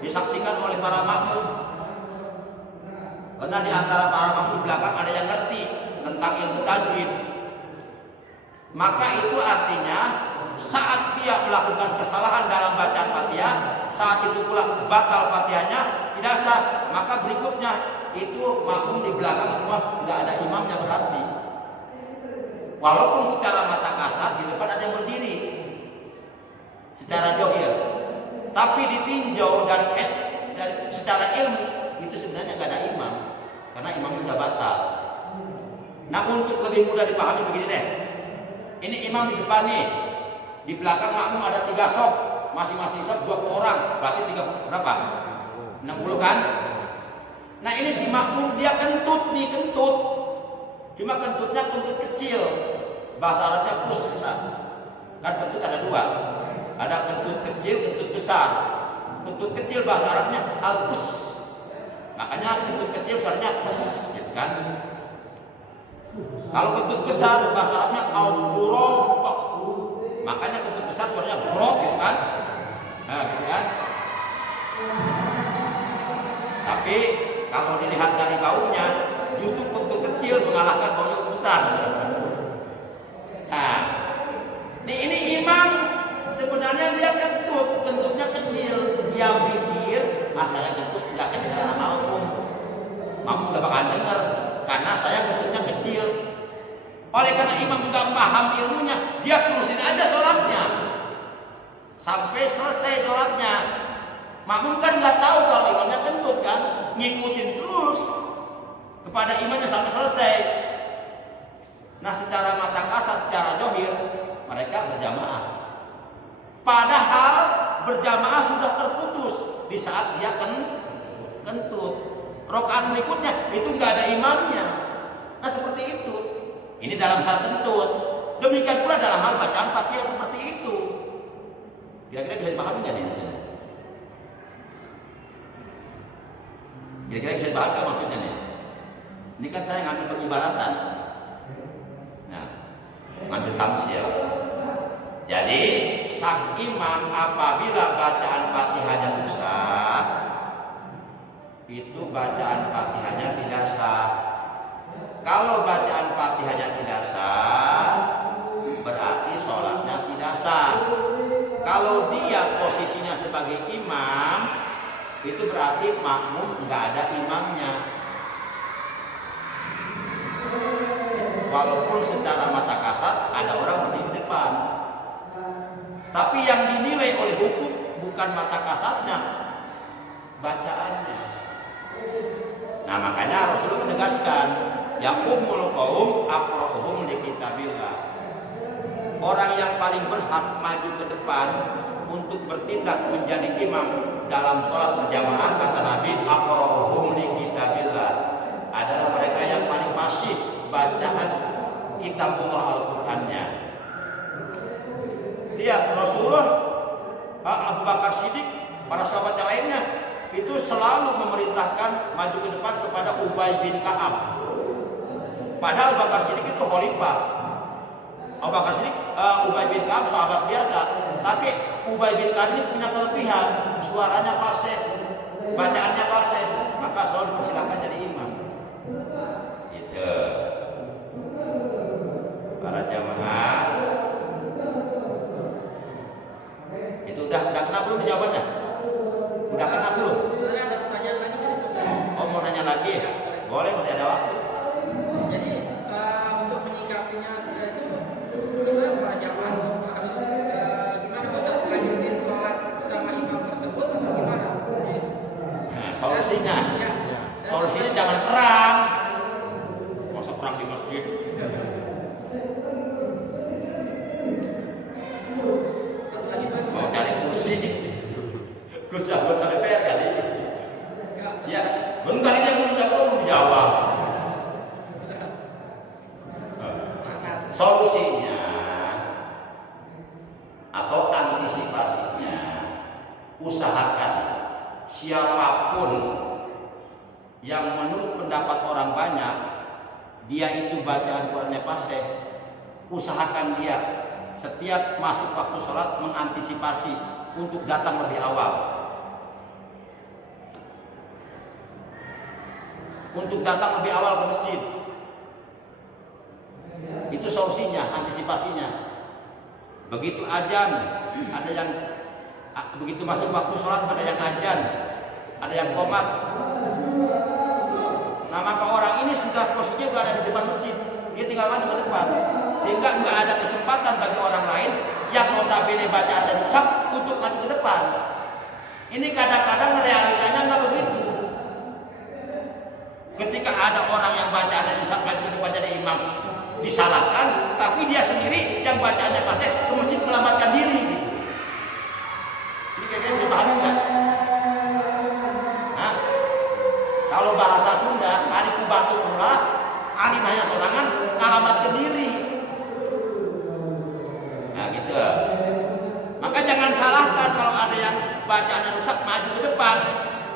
disaksikan oleh para makmum, karena di antara para makmum di belakang ada yang ngerti tentang ilmu tajwid, maka itu artinya saat dia melakukan kesalahan dalam bacaan Fatihah, saat itu pula batal Fatihahnya, tidak sah. Maka berikutnya itu makmum di belakang semua nggak ada imamnya berarti. Walaupun secara mata kasar di depan ada yang berdiri secara johir, tapi ditinjau dari secara ilmu itu sebenarnya nggak ada imam, karena imamnya sudah batal. Nah, untuk lebih mudah dipahami begini deh, ini imam di depan nih, di belakang makmum ada 3 sop, masing-masing sop 20 orang, berarti 30 berapa? 60 kan? Nah, ini si makmum dia kentut nih, kentut. Cuma kentutnya kentut kecil. Bahasa Arabnya pusat. Kan kentut ada 2. Ada kentut kecil, kentut besar. Kentut kecil bahasa Arabnya al-pus. Makanya kentut kecil suaranya pes, gitu kan? Kalau kentut besar bahasa Arabnya al-buraq. Makanya kentut besar suaranya brok, gitu kan? Nah, gitu kan? Tapi kalau dilihat dari baunya, justru kentut kecil mengalahkan baunya kentut besar. Nah, ini imam sebenarnya dia kentutnya kecil. Dia pikir, saya kentut nggak kedengaran makmum. Makmum nggak bakal dengar karena saya kentutnya kecil. Oleh karena imam nggak paham ilmunya, dia terusin aja sholatnya sampai selesai sholatnya. Makmum kan nggak tahu kalau imamnya kentut kan, ngikutin terus kepada imamnya sampai selesai. Nah, secara mata kasar, secara johir mereka berjamaah. Padahal berjamaah sudah terputus di saat dia kentut. Rakaat berikutnya itu nggak ada imamnya. Nah, seperti itu. Ini dalam hal kentut. Demikian pula dalam hal bacaan Fatihah seperti itu. Kira-kira bisa dipahami nggak nih? Kira-kira bisa dipahami nggak maksudnya nih? Ini kan saya ngambil pengibaratan. Nah, ngambil tamsil. Jadi sang imam apabila bacaan Fatihahnya rusak, itu bacaan Fatihahnya tidak sah. Kalau bacaan Fatihahnya tidak sah, berarti sholatnya tidak sah. Kalau dia posisinya sebagai imam, itu berarti makmum nggak ada imamnya. Walaupun secara mata kasar ada orang berdiri di depan, tapi yang dinilai oleh hukum bukan mata kasarnya, bacaannya. Nah, makanya Rasulullah menegaskan, yang umul qaum aqra'uhum li kitabillah. Orang yang paling berhak maju ke depan untuk bertindak menjadi imam dalam sholat berjamaah, kata Nabi, aqra'uhum li kitabillah, adalah mereka yang paling fasih bacaan kitabullah Al-Qur'annya. Lihat Rasulullah, Abu Bakar Siddiq, para sahabat yang lainnya itu selalu memerintahkan maju ke depan kepada Ubay bin Ka'ab. Padahal Abu Bakar Siddiq itu khalifah. Abu Bakar Siddiq, Ubay bin Ka'ab sahabat biasa, tapi Ubay bin Ka'ab ini punya kelebihan, suaranya fasih, bacaannya fasih, maka selalu dipersilakan jadi imam. Gitu. Para jamaah, itu udah kena belum jawabannya? Udah kena belum? Sebenarnya ada pertanyaan lagi dari Ustaz. Oh, mau nanya lagi? Boleh, masih ada waktu. Jadi untuk menyikapinya itu kita para jamaah harus gimana Ustaz, lanjutin sholat bersama imam tersebut atau gimana? Nah, solusinya, Ya. solusinya jangan perang. Masa perang di masjid? Satu lagi Pak. Mau cari kursi, kursi anggota DPR kali. Ya, bentar ini belum jawab. Solusinya atau antisipasinya, usahakan siapapun yang menurut pendapat orang banyak dia itu bacaan Qur'annya fasih, usahakan dia setiap masuk waktu sholat mengantisipasi untuk datang lebih awal, untuk datang lebih awal ke masjid. Itu solusinya, antisipasinya. Begitu azan, ada yang begitu masuk waktu sholat, ada yang azan, ada yang qomat. Nah, maka orang ini sudah posisinya berada di depan masjid, dia tinggal maju ke depan, sehingga nggak ada kesempatan bagi orang lain yang notabene bacaan dan rusak untuk maju ke depan. Ini kadang-kadang realitanya nggak begitu. Ketika ada orang yang bacaan dan rusak maju ke depan jadi imam, disalahkan, tapi dia sendiri yang bacaannya fasih ke masjid melambatkan diri gitu. Jadi kayaknya bisa pahami nggak? Nah, kalau bahasa Sunda, ari ku batu ulah, ari banyak sorangan ngalamatkan diri. Nah gitu. Maka jangan salahkan kalau ada yang bacaannya rusak maju ke depan,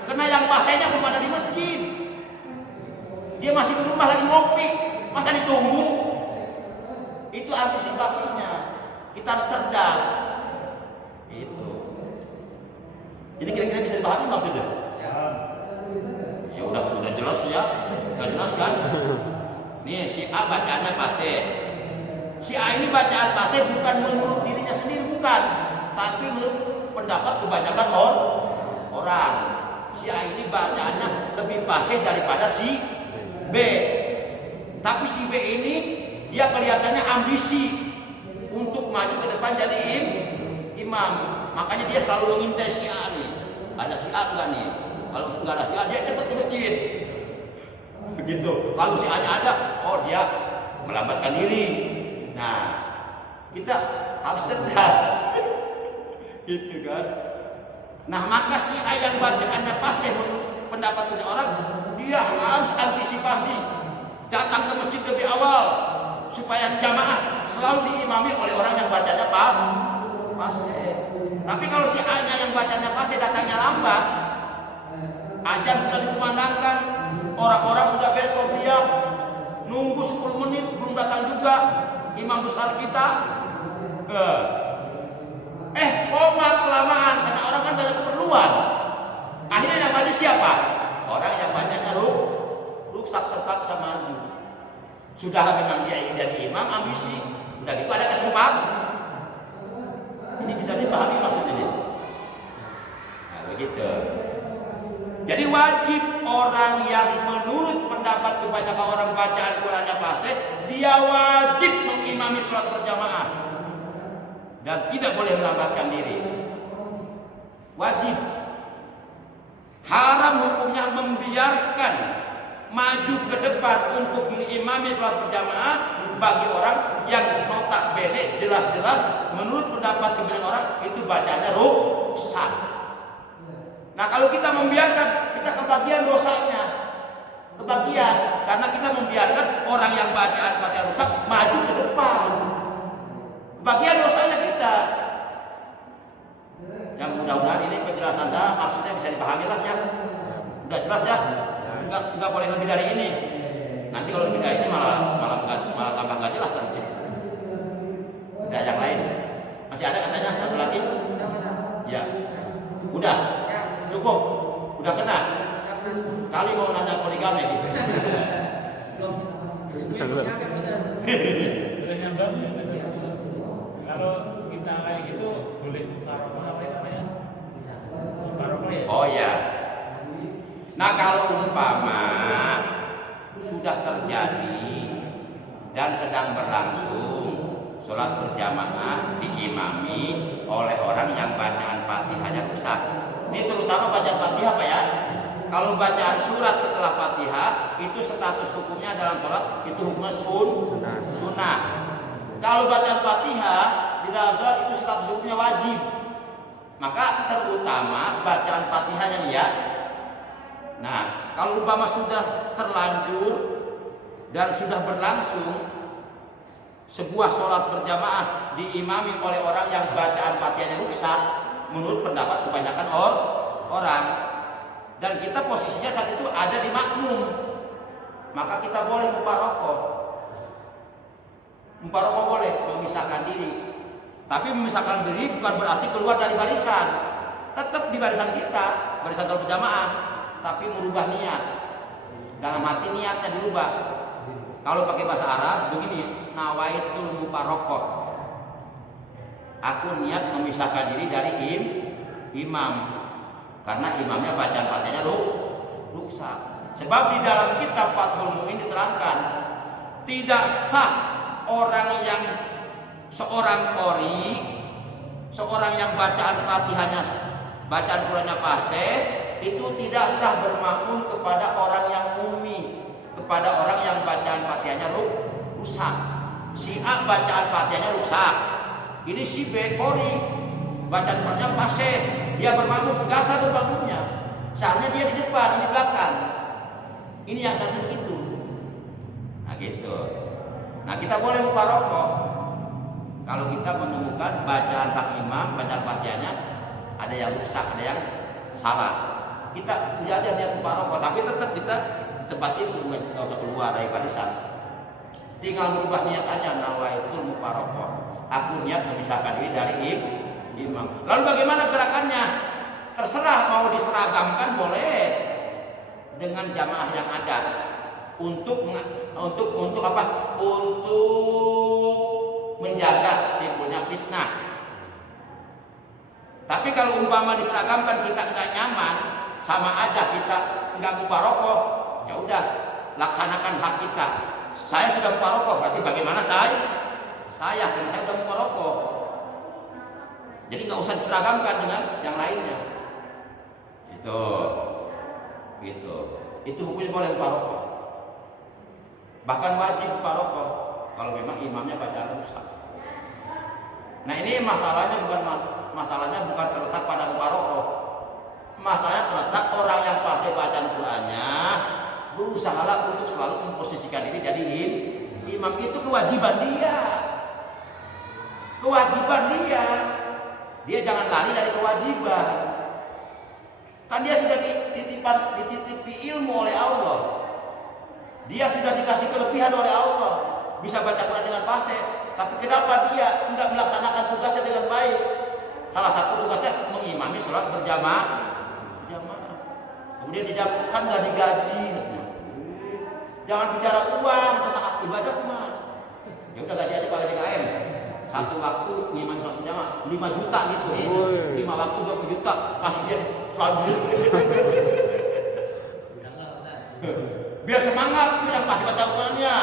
karena yang fasihnya belum ada di masjid. Dia masih di rumah lagi ngopi, masa ditunggu? Itu antisipasinya. Kita harus cerdas. Itu. Jadi kira-kira bisa dipahami maksudnya? Ya udah jelas ya. Udah jelas kan? Nih si A bacaannya fasih. Si A ini bacaan fasih bukan menurut dirinya sendiri, bukan, tapi menurut pendapat kebanyakan orang. Si A ini bacaannya lebih fasih daripada si B. Tapi si B ini dia kelihatannya ambisi untuk maju ke depan jadi imam. Makanya dia selalu mengintai si A nih. Ada si A enggak nih? Kalau enggak ada si A, dia cepat ke masjid. Begitu. Kalau si A-nya ada, oh dia melambatkan diri. Nah, kita harus cerdas. Gitu kan. Nah, maka si A yang bacaannya fasih menurut pendapat banyak orang, dia harus antisipasi datang ke masjid lebih awal supaya jamaah selalu diimami oleh orang yang bacanya fasih. Tapi kalau si A-nya yang bacanya fasih datangnya lambat, azan sudah dikumandangkan, orang-orang sudah beres qobliyah, nunggu 10 menit belum datang juga imam besar kita. Qomat kelamaan karena orang kan banyak keperluan. Akhirnya yang maju siapa? Orang yang bacanya rusak terpaksa maju. Sudah memang dia ingin jadi imam, ambisi. Udah gitu ada kesempatan. Ini bisa dipahami maksudnya ini. Nah, begitu. Jadi wajib orang yang menurut pendapat kebanyakan orang bacaan Qur'annya fasih, dia wajib mengimami sholat berjamaah dan tidak boleh melambatkan diri. Wajib. Haram hukumnya membiarkan maju ke depan untuk mengimami sholat berjamaah bagi orang yang notabene jelas-jelas menurut pendapat kebanyakan orang itu bacanya rusak. Nah kalau kita membiarkan, kita kebagian dosanya. Kebagian, karena kita membiarkan orang yang bacaan Fatihah rusak maju ke depan. Kebagian dosanya kita. Yang mudah-mudahan ini penjelasan saya maksudnya bisa dipahami lah ya. Udah jelas ya? Enggak boleh lebih dari ini. Nanti kalau lebih dari ini malah tambah nggak jelas nanti. Udah yang lain. Masih ada katanya satu lagi? Ya. Udah. Cukup. Udah kena. Kali mau nanya poligami gitu. Boleh nyambung ya. Kalau kita kayak gitu boleh mufaroqah apa namanya? Mufaroqah ya. Oh ya. Nah kalau umpama sudah terjadi dan sedang berlangsung sholat berjamaah diimami oleh orang yang bacaan Fatihahnya rusak. Ini terutama bacaan Fatihah Pak ya. Kalau bacaan surat setelah Fatihah itu status hukumnya dalam sholat itu hukumnya sunnah. Kalau bacaan Fatihah di dalam sholat itu status hukumnya wajib. Maka terutama bacaan Fatihahnya nih ya. Nah, kalau umpama sudah terlanjur dan sudah berlangsung sebuah sholat berjamaah diimami oleh orang yang bacaan Fatihahnya rusak, menurut pendapat kebanyakan orang, dan kita posisinya saat itu ada di makmum, maka kita boleh mufaroqah. Mufaroqah boleh memisahkan diri. Tapi memisahkan diri bukan berarti keluar dari barisan. Tetap di barisan kita, barisan sholat berjamaah, tapi merubah niat. Dalam hati niatnya dirubah. Kalau pakai bahasa Arab begini, nawaitul mufaroqah. Aku niat memisahkan diri dari imam. Karena imamnya bacaan Fatihahnya rusak. Sebab di dalam kitab Fathul Mu'in diterangkan tidak sah orang yang seorang qori, seorang yang bacaan Fatihahnya, bacaan Qur'annya fasih, itu tidak sah bermakmum kepada orang yang ummi, kepada orang yang bacaan Fatihahnya rusak. Si A bacaan Fatihahnya rusak, ini si B qori, bacaan Qur'annya fasih, dia bermakmum, nggak sah bermakmumnya. Seharusnya dia di depan, ini di belakang. Ini yang satu begitu. Nah gitu. Nah kita boleh mufaroqah kalau kita menemukan bacaan sang imam, bacaan Fatihahnya ada yang rusak, ada yang salah. Kita punya ada niat mufaroqah, tapi tetap kita di tempat itu nggak usah keluar dari barisan. Tinggal merubah niat aja, nawaitul mufaroqah. Aku niat memisahkan diri dari imam. Lalu bagaimana gerakannya? Terserah, mau diseragamkan boleh dengan jamaah yang ada untuk apa? Untuk menjaga timbulnya fitnah. Tapi kalau umpama diseragamkan kita nggak nyaman, sama aja kita nggak mufaroqah. Ya udah, laksanakan hak kita. Saya sudah mufaroqah, berarti bagaimana saya karena saya sudah mufaroqah. Jadi nggak usah diseragamkan dengan yang lainnya. Gitu. Itu hukumnya boleh mufaroqah. Bahkan wajib mufaroqah kalau memang imamnya bacaan rusak. Nah ini masalahnya bukan terletak pada mufaroqah. Masalahnya terletak orang yang fasih bacaan Qur'annya berusahalah untuk selalu memposisikan diri jadi imam. Itu kewajiban dia. Dia jangan lari dari kewajiban. Kan dia sudah dititipi ilmu oleh Allah. Dia sudah dikasih kelebihan oleh Allah. Bisa baca Quran dengan fasih. Tapi kenapa dia enggak melaksanakan tugasnya dengan baik? Salah satu tugasnya mengimami sholat berjamaah. Kemudian dijawab, kan nggak digaji. Jangan bicara uang tentang ibadah mah. Ya udah gaji aja pakai DKM. Satu waktu ngimami sholat berjamaah 5 juta gitu. 5 waktu 20 juta. Kasih dia biar semangat yang pasti baca Qurannya.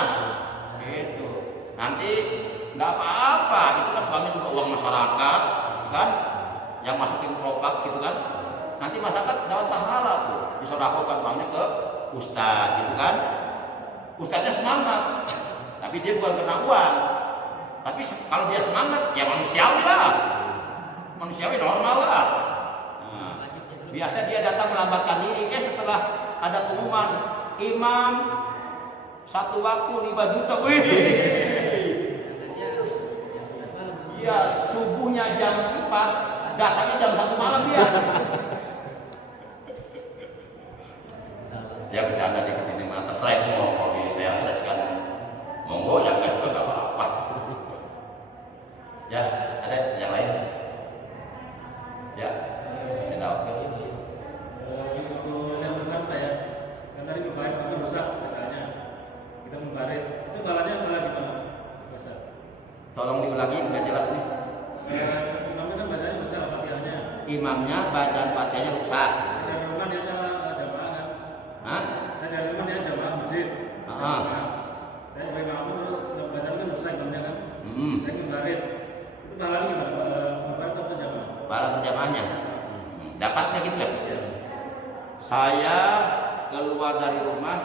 Gitu. Nanti nggak apa-apa, itu kan uangnya juga uang masyarakat, kan? Yang masukin gerobak gitu kan? Nanti masyarakat dapat pahala tuh, disedekahkan uangnya ke ustaz, gitu kan? Ustaznya semangat, tapi dia bukan kena uang. Tapi kalau dia semangat, ya manusiawi lah, manusiawi normal lah. Nah, Biasa dia datang melambatkan diri. Setelah ada pengumuman imam satu waktu 5 juta. Wih. Iya, subuhnya jam 4, datangnya jam 1 malam dia. Ya bercanda dikit ini mah. Terserah mau direalisasikan. Monggo, yang enggak juga enggak apa-apa. Ya, ada yang lain? Ya, saya tahu. Untuk yang pertama ya, kan tadi membarit itu rusak misalnya. Kita membarit, itu balanya bala gimana? Rusak. Tolong diulangi, nggak jelas nih. Imamnya kan bacanya rusak Fatihahnya. Imamnya bacaan Fatihahnya rusak. Dari rumah dia jamaah kan? Hah? Saya dari rumah dia jamaah masjid. Saya sebagai makmum terus bacaan kan rusak imamnya kan? Saya membarit. Itu balanya gimana? Membarit atau jamaah? Bala berjamaahnya. Dapatnya gitu kan? Ya. Saya keluar dari rumah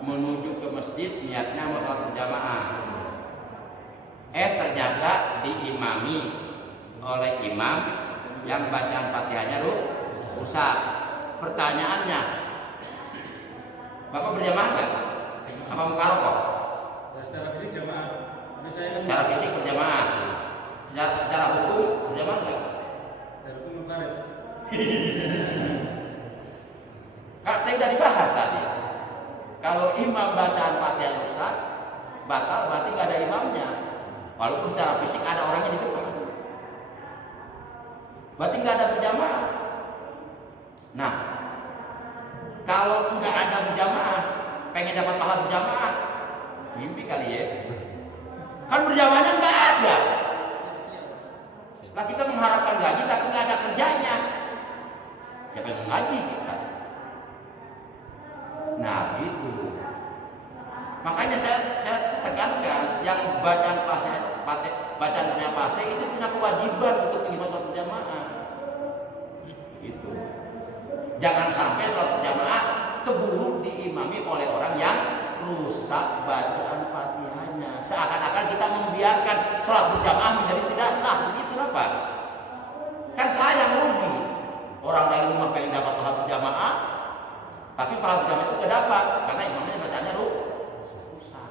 menuju ke masjid, niatnya mau sholat berjamaah. Ternyata diimami oleh imam yang bacaan Fatihahnya rusak. Pertanyaannya, Bapak berjamaah nggak? Apa mukarokok? Ya, secara fisik jamaah. Tapi saya kan Secara fisik berjamaah. Secara hukum berjamaah nggak? secara hukum membarit. Tadi udah dibahas tadi. Kalau imam bacaan Fatihah rusak, batal berarti nggak ada imamnya. Walaupun secara fisik ada orangnya di depan. Berarti nggak ada berjamaah. Nah, kalau nggak ada berjamaah, pengen dapat pahala berjamaah, mimpi kali ya. Kan berjamaahnya nggak ada. Nah kita mengharapkan gaji tapi nggak ada kerjanya. Siapa yang mengaji kita? Nah gitu. Makanya saya tekankan yang bacaan Fatihah itu punya kewajiban untuk mengikuti sholat berjamaah. Gitu. Jangan sampai sholat berjamaah keburu diimami oleh orang yang rusak bacaan Fatihahnya. Seakan-akan kita membiarkan sholat berjamaah menjadi tidak sah. Begitu apa? Kan sayang rugi. Orang dari rumah pengen dapat pahala berjamaah, tapi pahala berjamaah itu gak dapat karena imamnya bacaannya rusak.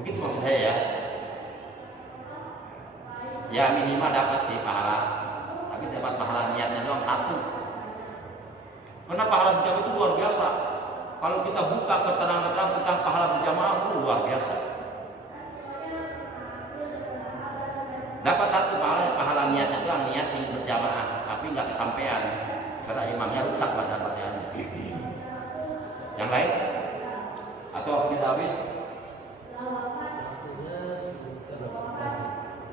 Begitu maksud saya ya. Ya minimal dapat sih pahala, tapi dapat pahala niatnya doang 1. Karena pahala berjamaah itu luar biasa. Kalau kita buka keterangan-keterangan tentang pahala berjamaah itu luar biasa. Dapat 1 pahala niatnya doang, niat ingin berjamaah, tapi nggak kesampaian karena imamnya rusak bacaan Fatihahnya. Yang lain? Atau kita habis?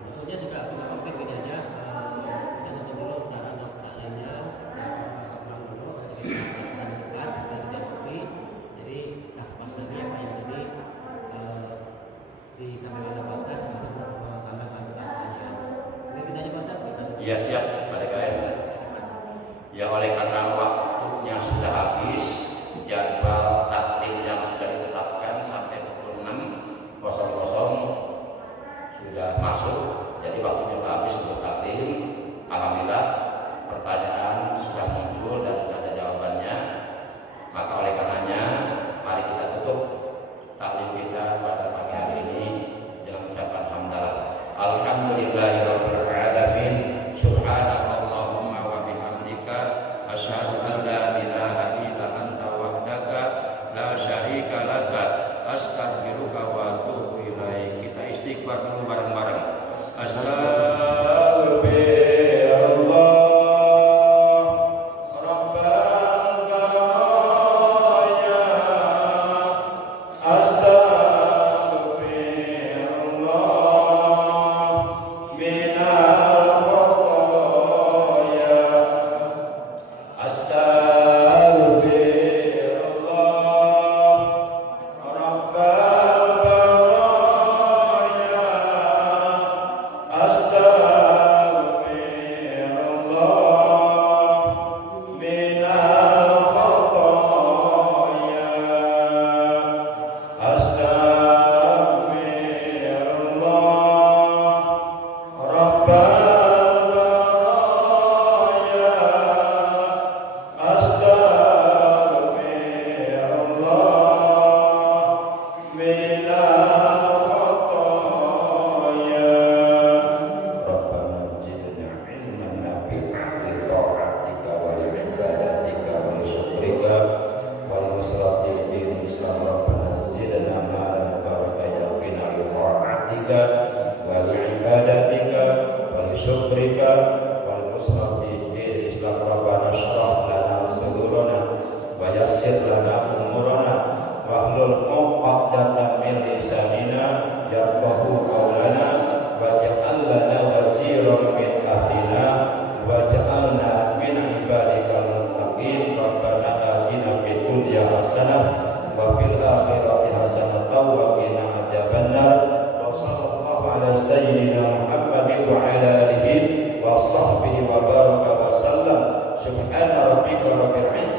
Waktunya juga kita komplit bedanya. Kita baca dulu cara lainnya, masa pulang dulu, jadi kita depan sampai kita sepi. Jadi kita pas lagi apa yang tadi disampaikan oleh Pak Ustadz untuk menambahkan pertanyaan. Ini kita aja Pak Ustadz. Iya siap, Pak DKM. Ya oleh karena waktunya sudah habis, jadwal taklim yang sudah ditetapkan sampai pukul 6.00 sudah masuk. Jadi waktunya sudah habis untuk taklim. Alhamdulillah pertanyaan sudah muncul dan sudah ada jawabannya. Maka oleh karenanya mari kita tutup taklim kita pada pagi hari ini dengan ucapan hamdalah. Alhamdulillahirabbil alamin. Subhanakallahumma wa bihamdika asyhadu an la ilaha illa anta wahdaka la syarika laka astaghfiruka wa atubu ilaik. Kita istighfar dulu bareng-bareng. Astagfirullah Rabbal baraya. Astagfirullah minal khotoya. Astagfirullah Rabbal baraya. الصالحين ربنا آتنا في الدنيا حسنة وفي الآخرة حسنة وقنا عذاب النار وصلى الله على سيدنا محمد وعلى آله وصحبه وبارك وسلم سبحان ربك رب العزة